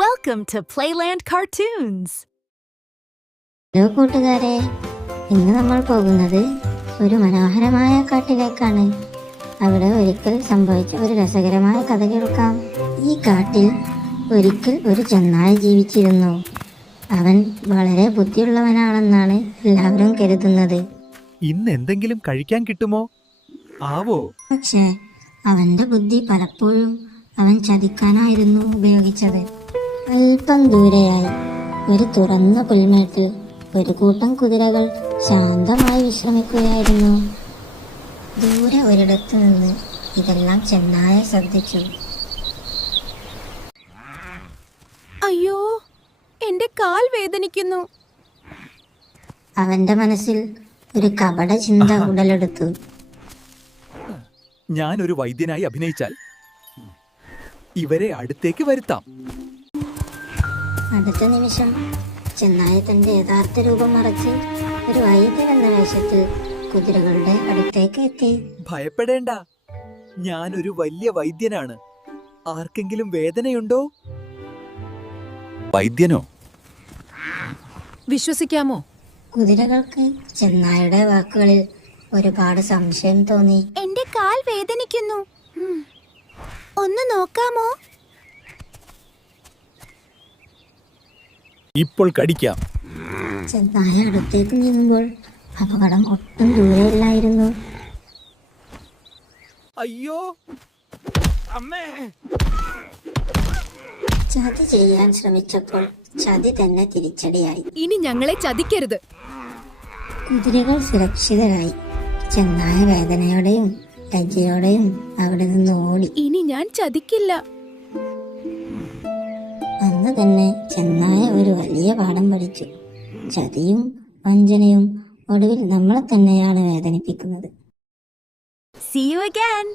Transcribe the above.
Welcome to Playland Cartoons. Hello കൂട്ടുകാരെ, ഇന്ന് നമ്മൾ പോകുന്നത് ഒരു മനോഹരമായ കാട്ടിലേക്കാണ്. അവിടെ ഒരിക്കൽ സംഭവിച്ച ഒരു രസകരമായ കഥ കേൾക്കാം. ഈ കാട്ടിൽ ഒരിക്കൽ ഒരു ചെന്നായ ജീവിച്ചിരുന്നു. അവൻ വളരെ ബുദ്ധിയുള്ളവനാണെന്നാണ് എല്ലാവരും കരുതുന്നത്. ഇന്ന് എന്തെങ്കിലും കഴിക്കാൻ കിട്ടുമോ ആവോ? പക്ഷേ അവന്റെ ബുദ്ധി പലപ്പോഴും അവൻ ചതിക്കാനായിരുന്നു ഉപയോഗിച്ചത്. അല്പം ദൂരെയായി ഒരു തുറന്ന പുൽമേട്ടിൽ ഒരു കൂട്ടം കുതിരകൾ ശാന്തമായി വിശ്രമിക്കുകയായിരുന്നു. ദൂരെ ഒരിടത്ത് നിന്ന് ഇതെല്ലാം ചെന്നായ ശ്രദ്ധിച്ചു. അയ്യോ, എന്റെ കാൽ വേദനിക്കുന്നു. അവന്റെ മനസ്സിൽ ഒരു കപട ചിന്ത ഉടലെടുത്തു. ഞാൻ ഒരു വൈദ്യനായി അഭിനയിച്ചാൽ ഇവരെ അടുത്തേക്ക് വരുത്താം. അടുത്ത നിമിഷം ചെന്നായ തന്റെ യഥാർത്ഥ രൂപം മറച്ച് ഒരു വൈദ്യൻ എന്ന വേഷത്തിൽ കുതിരകളുടെ അടുത്തേക്ക് എത്തി. ഭയപ്പെടേണ്ട, ഞാൻ ഒരു വലിയ വൈദ്യനാണ്. ആർക്കെങ്കിലും വേദനയുണ്ടോ? വൈദ്യനോ? വിശ്വസിക്കാമോ? കുതിരകൾക്ക് ചെന്നായുടെ വാക്കുകളിൽ ഒരുപാട് സംശയം തോന്നി. എന്റെ കാൽ വേദനിക്കുന്നു, ഒന്ന് നോക്കാമോ? ഇപ്പോൾ കടിക്കാം. ചെന്നായ അടുത്തേക്ക് നീങ്ങുമ്പോൾ അപകടം ഒട്ടും ദൂരെയില്ലായിരുന്നു. അയ്യോ അമ്മേ! ചതി ചെയ്യാൻ ശ്രമിച്ചപ്പോൾ ചതി തന്നെ തിരിച്ചടിയായി. ഇനി ഞങ്ങളെ ചതിക്കരുത്. കുതിരകൾ സുരക്ഷിതരായി. ചെന്നായ വേദനയോടെയും ലജ്ജയോടെയും അവിടെ നിന്ന് ഓടി. ഇനി ഞാൻ ചതിക്കില്ല. അന്ന് തന്നെ ചെന്നായ ഒരു വലിയ പാഠം പഠിച്ചു. ചതിയും വഞ്ചനയും ഒടുവിൽ നമ്മളെ തന്നെയാണ് വേദനിപ്പിക്കുന്നത്. See you again.